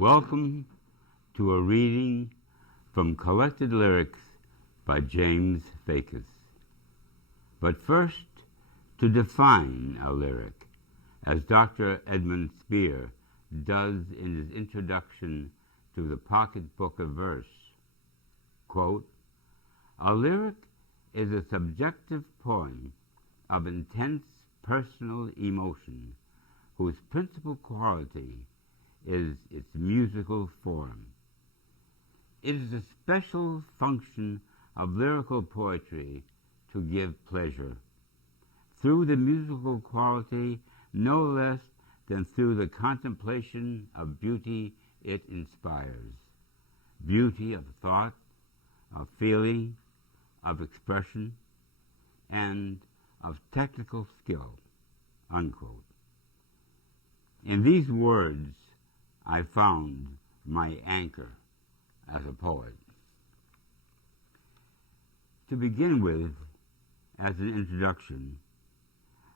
Welcome to a reading from Collected Lyrics by James Facos. But first, to define a lyric, as Dr. Edmund Spear does in his introduction to the Pocket Book of Verse. Quote, "A lyric is a subjective poem of intense personal emotion whose principal quality is its musical form. It is a special function of lyrical poetry to give pleasure, through the musical quality no less than through the contemplation of beauty it inspires, beauty of thought, of feeling, of expression, and of technical skill," unquote. In these words, I found my anchor as a poet. To begin with, as an introduction,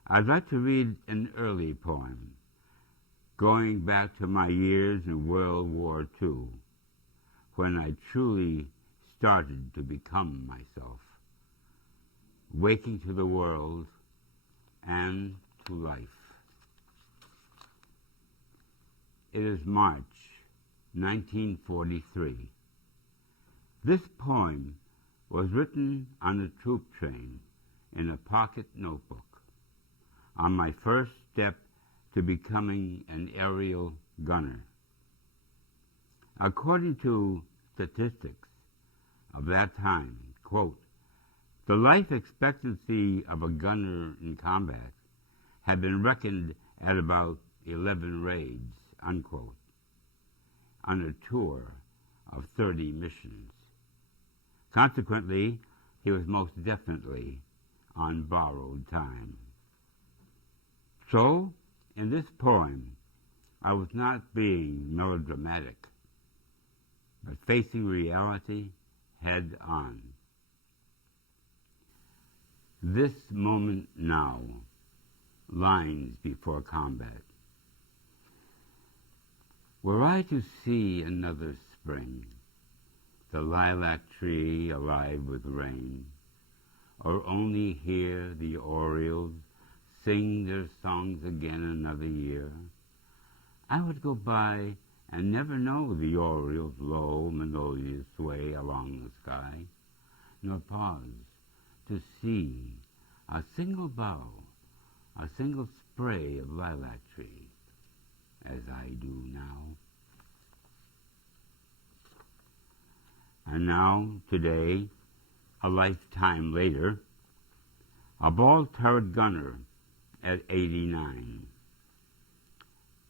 I'd like to read an early poem, going back to my years in World War II, when I truly started to become myself, waking to the world and to life. It is March 1943. This poem was written on a troop train in a pocket notebook on my first step to becoming an aerial gunner. According to statistics of that time, quote, "The life expectancy of a gunner in combat had been reckoned at about 11 raids," unquote, on a tour of 30 missions. Consequently, he was most definitely on borrowed time. So, in this poem, I was not being melodramatic, but facing reality head on. This moment now, lines before combat. Were I to see another spring, the lilac tree alive with rain, or only hear the orioles sing their songs again another year, I would go by and never know the orioles' low, melodious sway along the sky, nor pause to see a single bough, a single spray of lilac tree, as I do now. And now, today, a lifetime later, a ball-turret gunner at 89.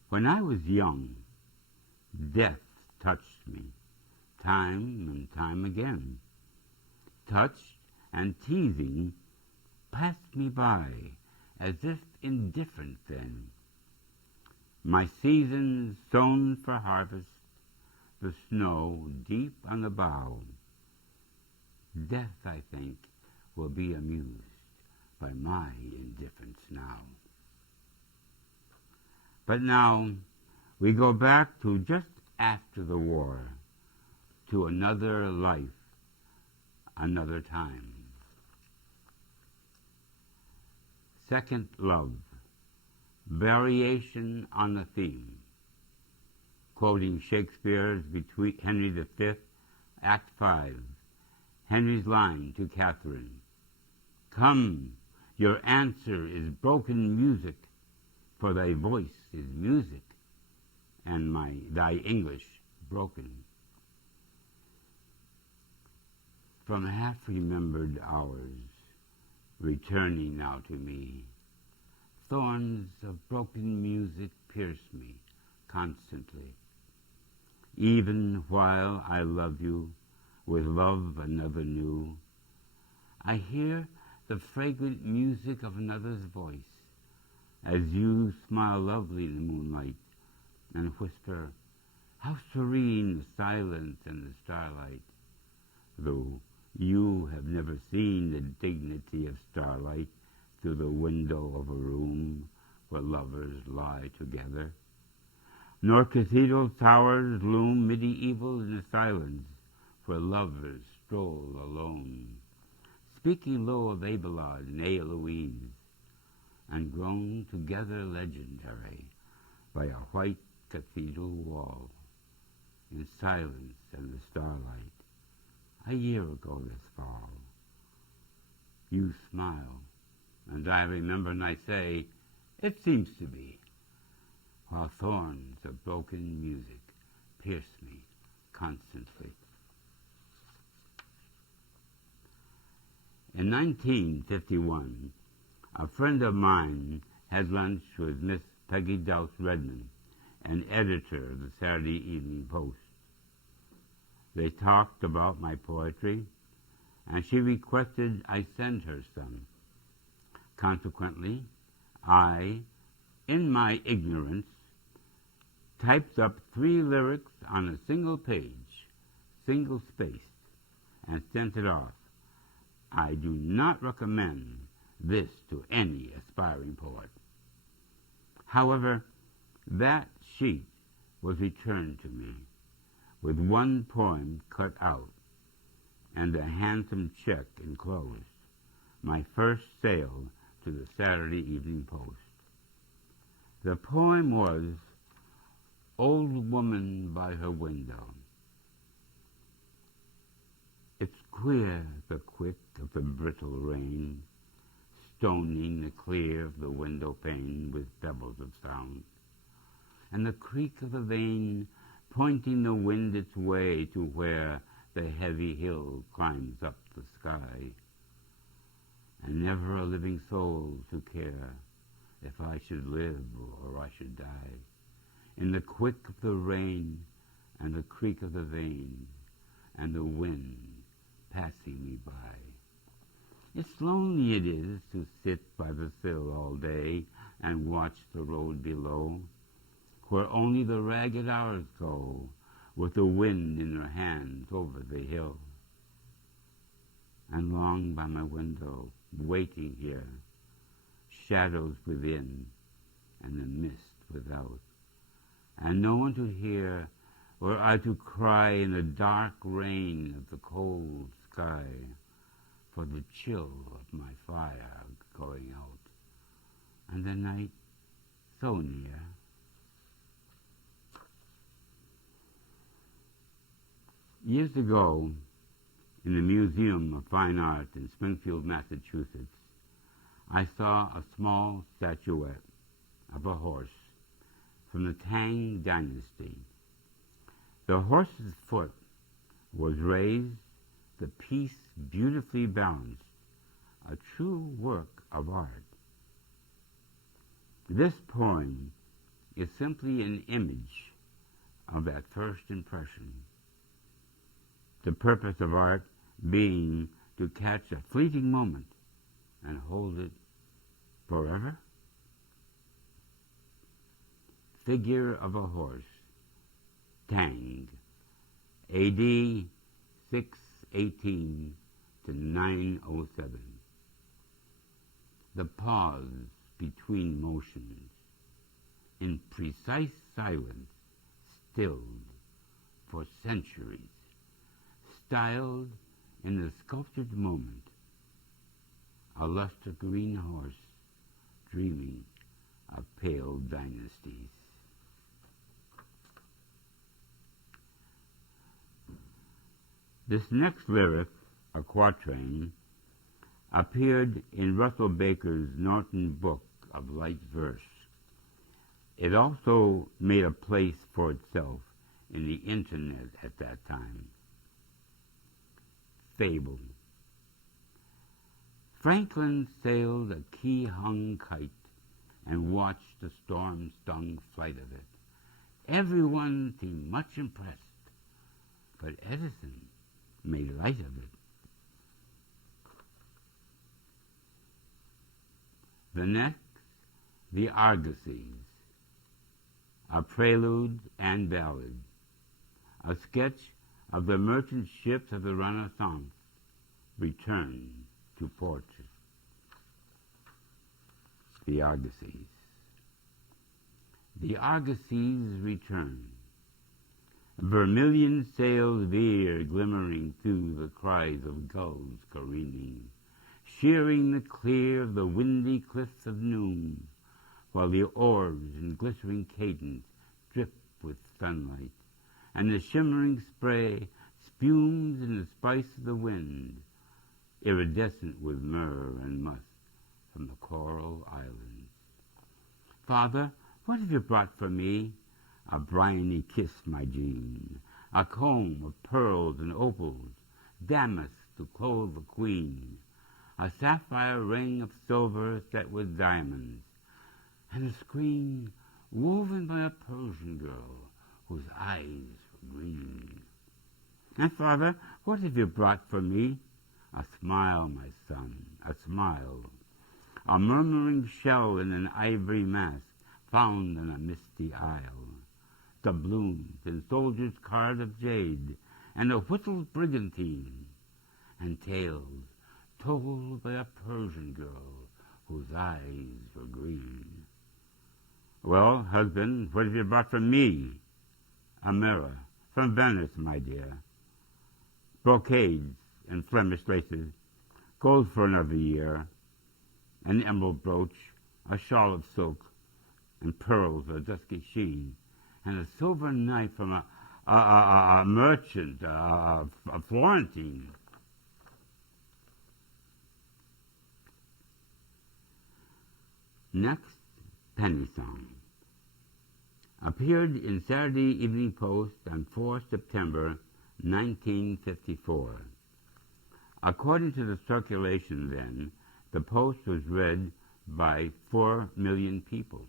When I was young, death touched me, time and time again. Touched and teasing passed me by, as if indifferent then. My season sown for harvest, the snow deep on the bough. Death, I think, will be amused by my indifference now. But now we go back to just after the war, to another life, another time. Second Love, variation on the theme, quoting Shakespeare's Henry V, Act 5, Henry's line to Catherine, "Come, your answer is broken music, for thy voice is music, and thy English broken." From half-remembered hours, returning now to me, thorns of broken music pierce me constantly. Even while I love you with love another new, I hear the fragrant music of another's voice, as you smile lovely in the moonlight and whisper, "How serene the silence and the starlight," though you have never seen the dignity of starlight through the window of a room where lovers lie together. nor cathedral towers loom medieval in the silence where lovers stroll alone, speaking low of Abelard and Eloise, and grown together legendary by a white cathedral wall, in silence and the starlight, a year ago this fall. You smile, and I remember, and I say, it seems to be, while thorns of broken music pierce me constantly. In 1951, a friend of mine had lunch with Miss Peggy Douse Redmond, an editor of the Saturday Evening Post. They talked about my poetry, and she requested I send her some. Consequently, I, in my ignorance, typed up 3 lyrics on a single page, single-spaced, and sent it off. I do not recommend this to any aspiring poet. However, that sheet was returned to me with 1 poem cut out and a handsome check enclosed, my first sale to the Saturday Evening Post. The poem was Old Woman by Her Window. It's queer, the quick of the brittle rain, stoning the clear of the window pane with pebbles of sound, and the creak of the vein pointing the wind its way to where the heavy hill climbs up the sky, and never a living soul to care if I should live or I should die, in the quick of the rain and the creak of the vein and the wind passing me by. It's lonely it is to sit by the sill all day and watch the road below, where only the ragged hours go with the wind in their hands over the hill. And long by my window, waiting here, shadows within and the mist without, and no one to hear or I to cry in the dark rain of the cold sky for the chill of my fire going out, and the night so near. Years ago, in the Museum of Fine Art in Springfield, Massachusetts, I saw a small statuette of a horse from the Tang Dynasty. The horse's foot was raised, the piece beautifully balanced, a true work of art. This poem is simply an image of that first impression. The purpose of art being to catch a fleeting moment and hold it forever. Figure of a horse, Tang, A.D. 618 to 907. The pause between motions, in precise silence, stilled for centuries, styled in the sculptured moment, a luster green horse dreaming of pale dynasties. This next lyric, a quatrain, appeared in Russell Baker's Norton Book of Light Verse. It also made a place for itself in the Internet at that time. Fable. Franklin sailed a key-hung kite and watched the storm-stung flight of it. Everyone seemed much impressed, but Edison made light of it. The next, the Argosies, a prelude and ballad, a sketch of the merchant ships of the Renaissance returned to port. The Argosies. The argosies return. Vermilion sails veer, glimmering through the cries of gulls careening, shearing the clear of the windy cliffs of noon, while the orbs in glittering cadence drip with sunlight, and the shimmering spray spumes in the spice of the wind, iridescent with myrrh and musk from the coral islands. Father, what have you brought for me? A briny kiss, my Jean, a comb of pearls and opals, damask to clothe the queen, a sapphire ring of silver set with diamonds, and a screen woven by a Persian girl whose eyes were green. And, Father, what have you brought for me? A smile, my son, a smile, a murmuring shell in an ivory mask found in a misty isle, doubloons and soldiers' card of jade, and a whistled brigantine, and tales told by a Persian girl whose eyes were green. Well, husband, what have you brought for me? A mirror from Venice, my dear, brocades and Flemish laces, gold for another year, an emerald brooch, a shawl of silk, and pearls of dusky sheen, and a silver knife from a merchant, a Florentine. Next, Penny Song. Appeared in Saturday Evening Post on 4 September 1954. According to the circulation then, the Post was read by 4 million people.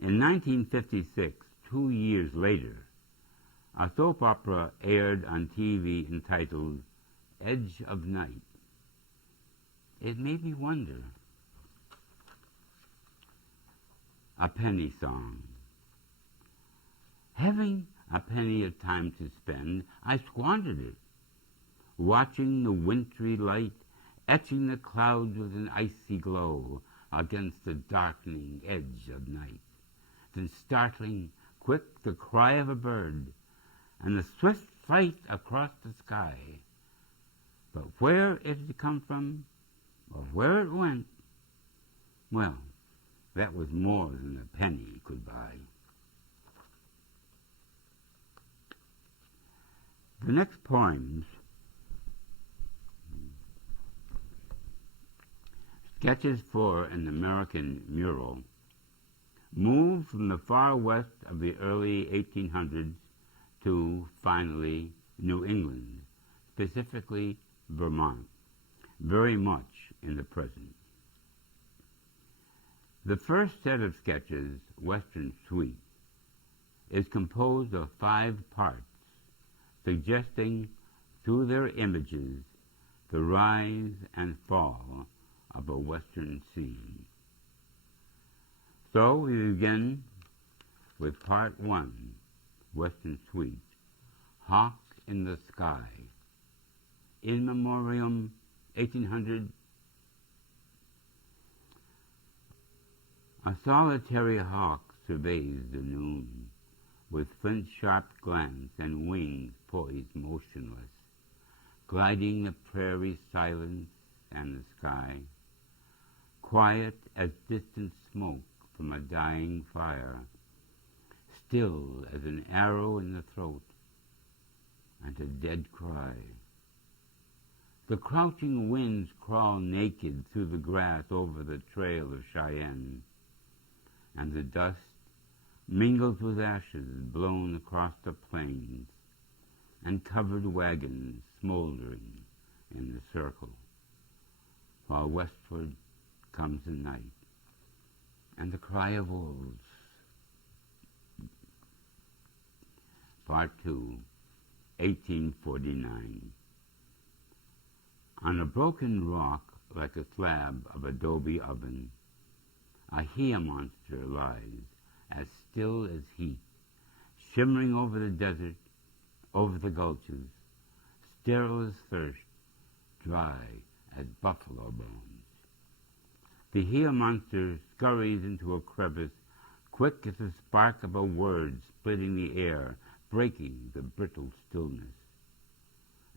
In 1956, 2 years later, a soap opera aired on TV entitled Edge of Night. It made me wonder. A penny song. Having a penny of time to spend, I squandered it, watching the wintry light etching the clouds with an icy glow against the darkening edge of night, then startling quick the cry of a bird and the swift flight across the sky. But where it had come from, or where it went, well, that was more than a penny could buy. The next poems, Sketches for an American Mural, moved from the far west of the early 1800s to, finally, New England, specifically Vermont, very much in the present. The first set of sketches, Western Suite, is composed of 5 parts, suggesting through their images the rise and fall of a Western scene. So we begin with Part 1, Western Suite, Hawk in the Sky. In Memoriam, 1800. A solitary hawk surveys the noon, with flint-sharp glance and wings poised motionless, gliding the prairie silence and the sky, quiet as distant smoke from a dying fire, still as an arrow in the throat, and a dead cry. The crouching winds crawl naked through the grass over the trail of Cheyenne, and the dust mingles with ashes blown across the plains, and covered wagons smoldering in the circle, while westward comes the night, and the cry of wolves. Part 2, 1849. On a broken rock like a slab of adobe oven, a Gila monster lies, as still as heat, shimmering over the desert, over the gulches, sterile as thirst, dry as buffalo bones. The Gila monster scurries into a crevice quick as the spark of a word splitting the air, breaking the brittle stillness.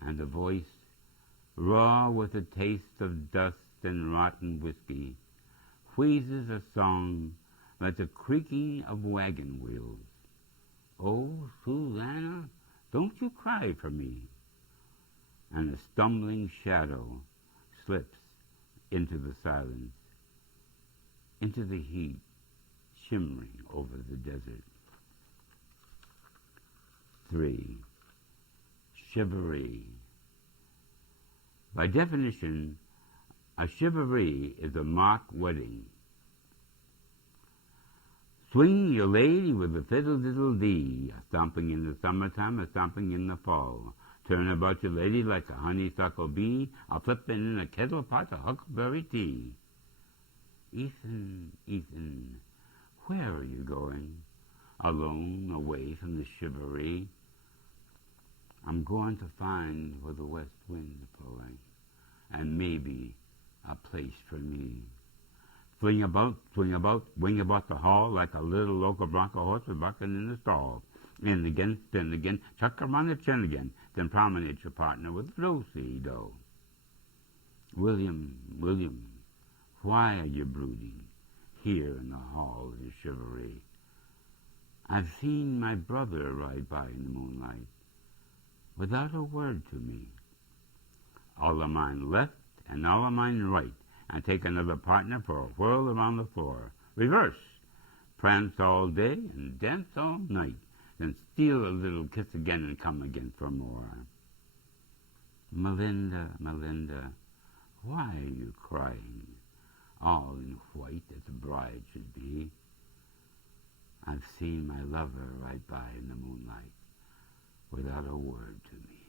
And a voice, raw with the taste of dust and rotten whiskey, wheezes a song like the creaking of wagon wheels. Oh, Susanna, don't you cry for me. And a stumbling shadow slips into the silence, into the heat shimmering over the desert. 3. Charivari. By definition, a charivari is a mock wedding. Swing your lady with a fiddle-diddle-dee, a stomping in the summertime, a stomping in the fall. Turn about your lady like a honeysuckle bee, a flipping in a kettle pot of huckleberry tea. Ethan, Ethan, where are you going? Alone, away from the charivari? I'm going to find where the west wind's blowing, and maybe a place for me. Swing about, wing about the hall like a little local bronco horse with bucking in the stall. In again, spin again, chuck her on the chin again, then promenade your partner with do-si-do. William, William, why are you brooding here in the hall of the charivari? I've seen my brother ride by in the moonlight, without a word to me. All of mine left and all of mine right, and take another partner for a whirl around the floor. Reverse, prance all day and dance all night, then steal a little kiss again and come again for more. Melinda, Melinda, why are you crying, all in white as a bride should be? I've seen my lover ride by in the moonlight, without a word to me.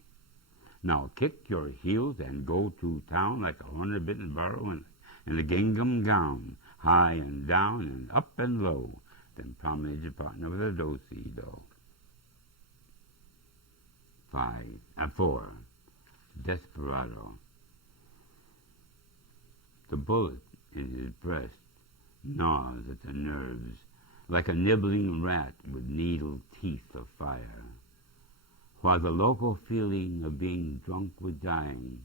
Now kick your heels and go to town like a hornet-bitten burro in a gingham gown, high and down and up and low, then promenade your partner with a do-si-do. 4. Desperado. The bullet in his breast gnaws at the nerves like a nibbling rat with needle teeth of fire, while the local feeling of being drunk with dying,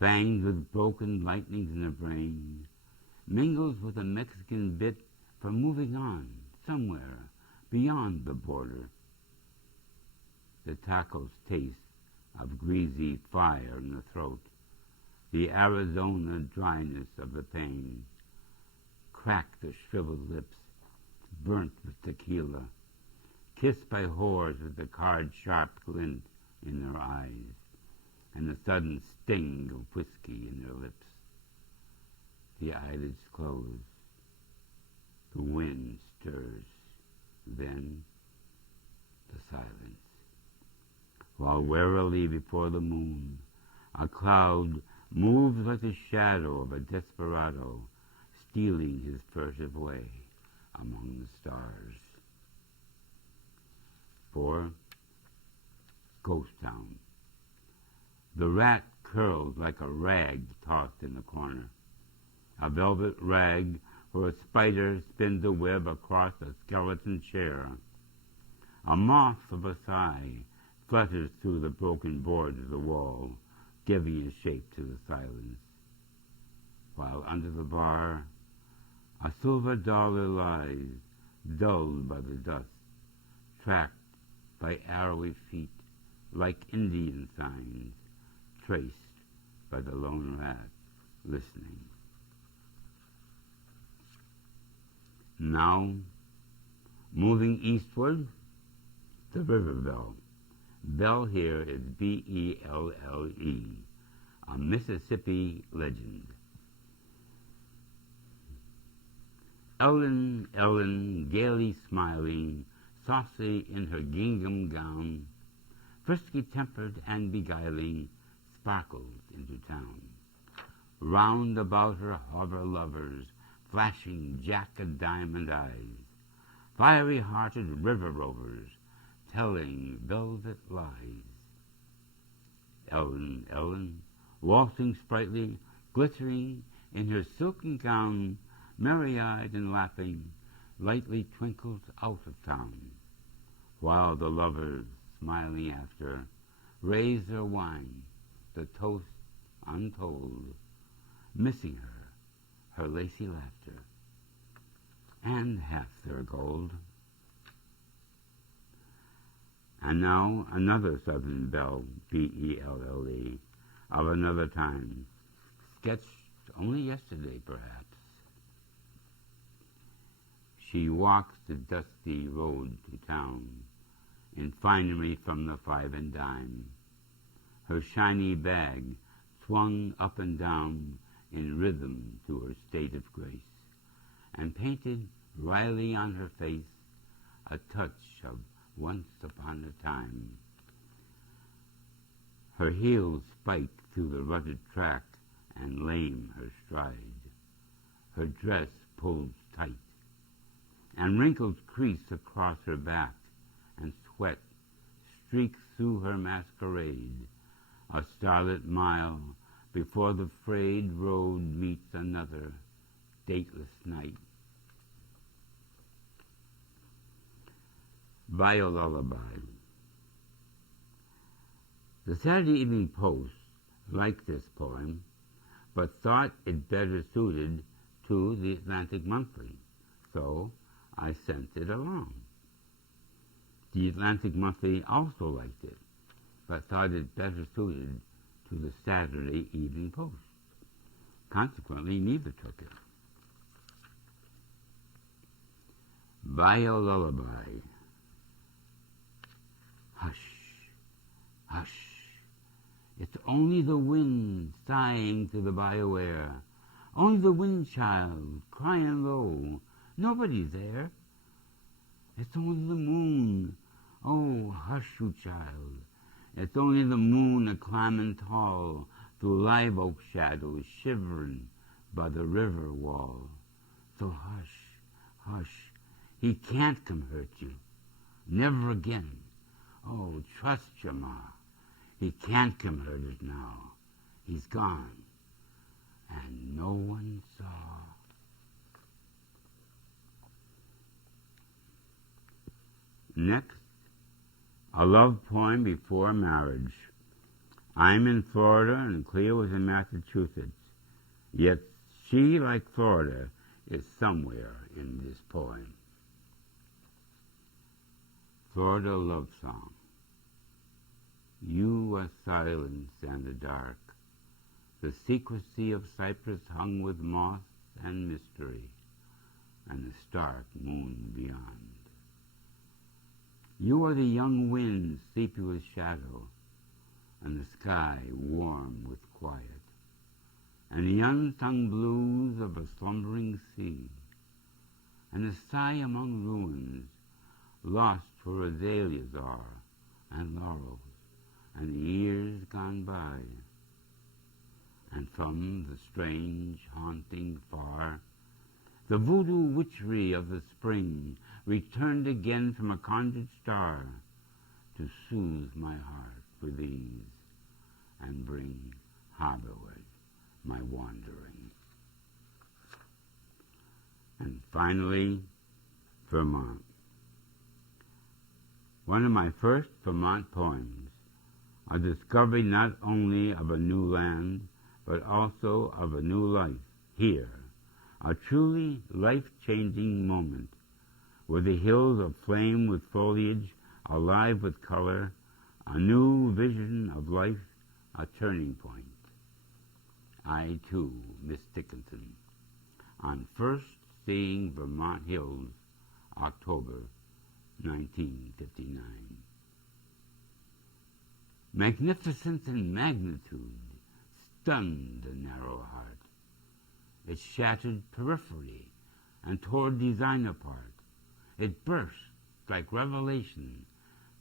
fanged with broken lightnings in the brain, mingles with a Mexican bit for moving on somewhere beyond the border. The tacos taste of greasy fire in the throat, the Arizona dryness of the pain, crack the shriveled lips, burnt with tequila, kissed by whores with the card-sharp glint in their eyes, and the sudden sting of whiskey in their lips. The eyelids close. The wind stirs. Then the silence. While warily before the moon, a cloud moves like the shadow of a desperado, stealing his furtive way among the stars. 4. Ghost Town. The rat curls like a rag tossed in the corner, a velvet rag where a spider spins a web across a skeleton chair. A moth of a sigh flutters through the broken boards of the wall, giving a shape to the silence, while under the bar a silver dollar lies, dulled by the dust, tracked by arrowy feet like Indian signs, traced by the lone rat listening. Now, moving eastward, the river bell. Bell here is B-E-L-L-E, a Mississippi legend. Ellen, Ellen, gaily smiling, saucy in her gingham gown, frisky-tempered and beguiling, sparkles into town. Round about her hover lovers, flashing jack-o'-diamond eyes, fiery-hearted river rovers, telling velvet lies. Ellen, Ellen, waltzing sprightly, glittering in her silken gown, merry-eyed and laughing, lightly twinkles out of town, while the lovers, smiling after, raise their wine, the toast untold, missing her lacy laughter, and half their gold. And now another Southern belle, Belle, of another time, sketched only yesterday, perhaps. She walks the dusty road to town, in finery from the five and dime, her shiny bag swung up and down in rhythm to her state of grace, and painted wryly on her face a touch of once upon a time. Her heels spike through the rutted track and lame her stride. Her dress pulls tight, and wrinkles crease across her back, and sweat streaks through her masquerade, a starlit mile before the frayed road meets another dateless night. By a Lullaby. The Saturday Evening Post liked this poem, but thought it better suited to the Atlantic Monthly, so I sent it along. The Atlantic Monthly also liked it, but thought it better suited to the Saturday Evening Post. Consequently, neither took it. By a Lullaby. Hush, hush, it's only the wind sighing through the bio air, only the wind child crying low, nobody's there. It's only the moon, oh hush you child, it's only the moon a-climbing tall through live oak shadows shivering by the river wall. So hush, hush, he can't come hurt you, never again. Oh, trust your ma. He can't come hurt us now. He's gone, and no one saw. Next, a love poem before marriage. I'm in Florida and Cleo is in Massachusetts, yet she, like Florida, is somewhere in this poem. Florida Love Song. You are silence and the dark, the secrecy of cypress hung with moss and mystery, and the stark moon beyond. You are the young wind sleepy with shadow, and the sky warm with quiet, and the unsung blues of a slumbering sea, and the sigh among ruins, lost where azaleas are, and laurels, and the years gone by. And from the strange, haunting far, the voodoo witchery of the spring returned again from a conjured star to soothe my heart with ease and bring harborward my wandering. And finally, Vermont. One of my first Vermont poems, a discovery not only of a new land, but also of a new life here, a truly life-changing moment, where the hills aflame with foliage, alive with color, a new vision of life, a turning point. I, too, Miss Dickinson, on first seeing Vermont hills, October 1959. Magnificence and magnitude stunned the narrow heart. It shattered periphery and tore design apart. It burst like revelation,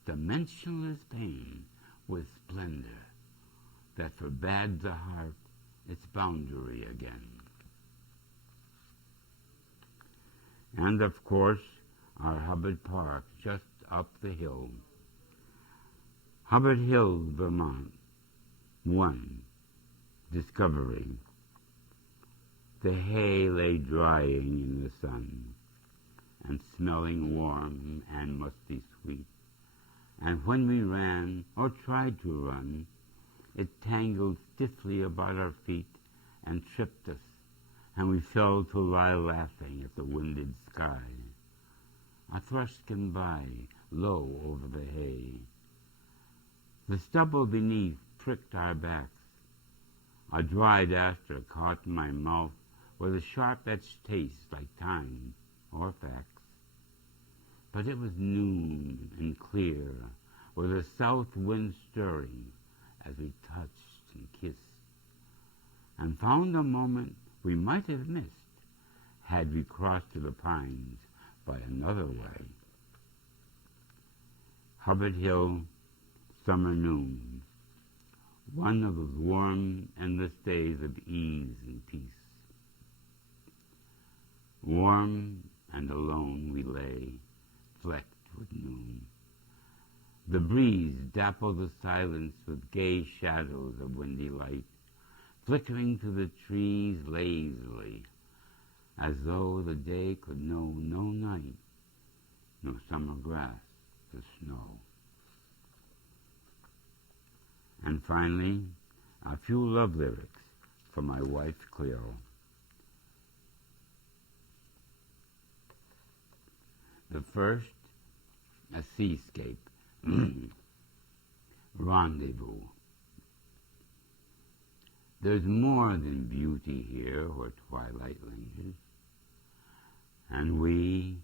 dimensionless pain with splendor that forbade the heart its boundary again. And of course, our Hubbard Park just up the hill. Hubbard Hill, Vermont. 1. Discovery. The hay lay drying in the sun, and smelling warm and musty sweet. And when we ran, or tried to run, it tangled stiffly about our feet and tripped us, and we fell to lie laughing at the winded sky. A thrush came by, low over the hay. The stubble beneath pricked our backs. A dried aster caught in my mouth with a sharp-etched taste like time or facts. But it was noon and clear, with a south wind stirring as we touched and kissed, and found a moment we might have missed had we crossed to the pines by another way. Hubbard Hill, summer noon, one of those warm, endless days of ease and peace. Warm and alone we lay, flecked with noon. The breeze dappled the silence with gay shadows of windy light, flickering through the trees lazily, as though the day could know no night, no summer grass to snow. And finally, a few love lyrics for my wife Cleo. The first, a seascape, rendezvous. There's more than beauty here where twilight lingers, and we,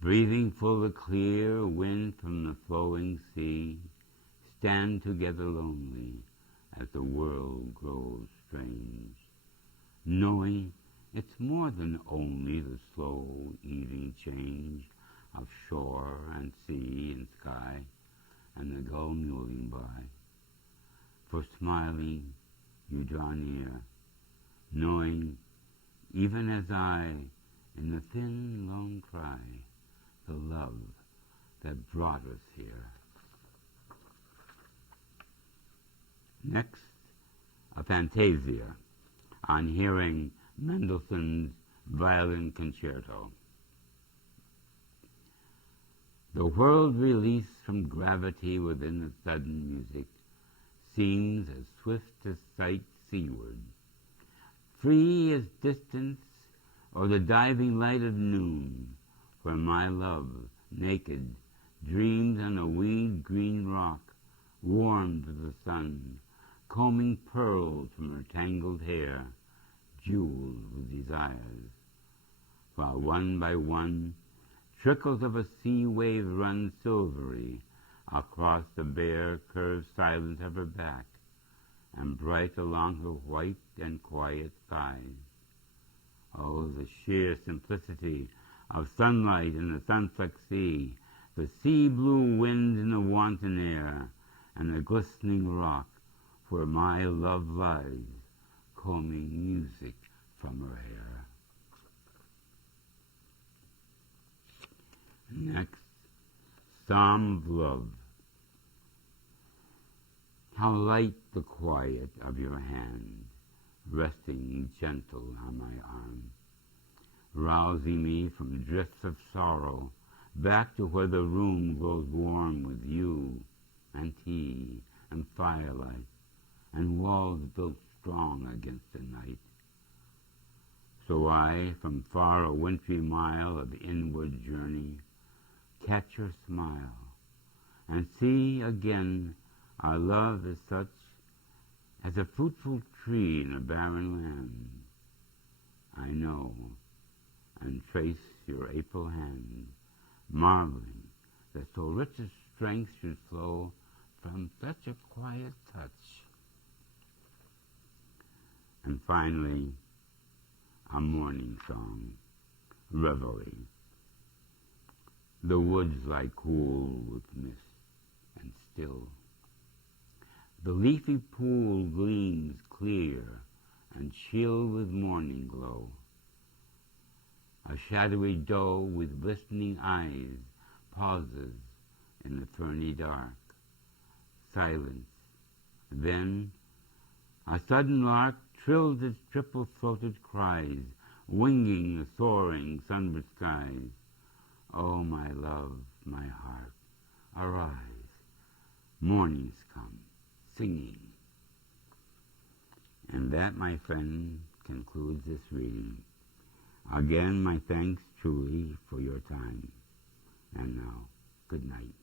breathing full the clear wind from the flowing sea, stand together lonely as the world grows strange, knowing it's more than only the slow, easing change of shore and sea and sky and the gull mulling by. For smiling, you draw near, knowing, even as I, in the thin, lone cry, the love that brought us here. Next, a fantasia on hearing Mendelssohn's Violin Concerto. The world released from gravity within the sudden music seems as swift as sight seaward, free as distance or the diving light of noon, where my love, naked, dreams on a weed-green rock, warmed to the sun, combing pearls from her tangled hair, jeweled with desires, while one by one trickles of a sea wave run silvery across the bare, curved silence of her back and bright along her white and quiet thighs. Oh, the sheer simplicity of sunlight in the sun-flecked sea, the sea-blue wind in the wanton air, and the glistening rock where my love lies, combing music from her hair. Next, Psalm of Love. How light the quiet of your hand, resting gentle on my arm, rousing me from drifts of sorrow back to where the room grows warm with you and tea and firelight and walls built strong against the night. So I, from far a wintry mile of inward journey, catch your smile and see again our love is such as a fruitful tree in a barren land. I know, and trace your April hand, marveling that so rich a strength should flow from such a quiet touch. And finally, a morning song, Reveille. The woods lie cool with mist and still. The leafy pool gleams clear and chill with morning glow. A shadowy doe with glistening eyes pauses in the ferny dark. Silence. Then a sudden lark trills its triple-throated cries, winging the soaring sunward skies, Oh, my love, my heart, arise, morning's come, singing. And that, my friend, concludes this reading. Again, my thanks truly for your time. And now, good night.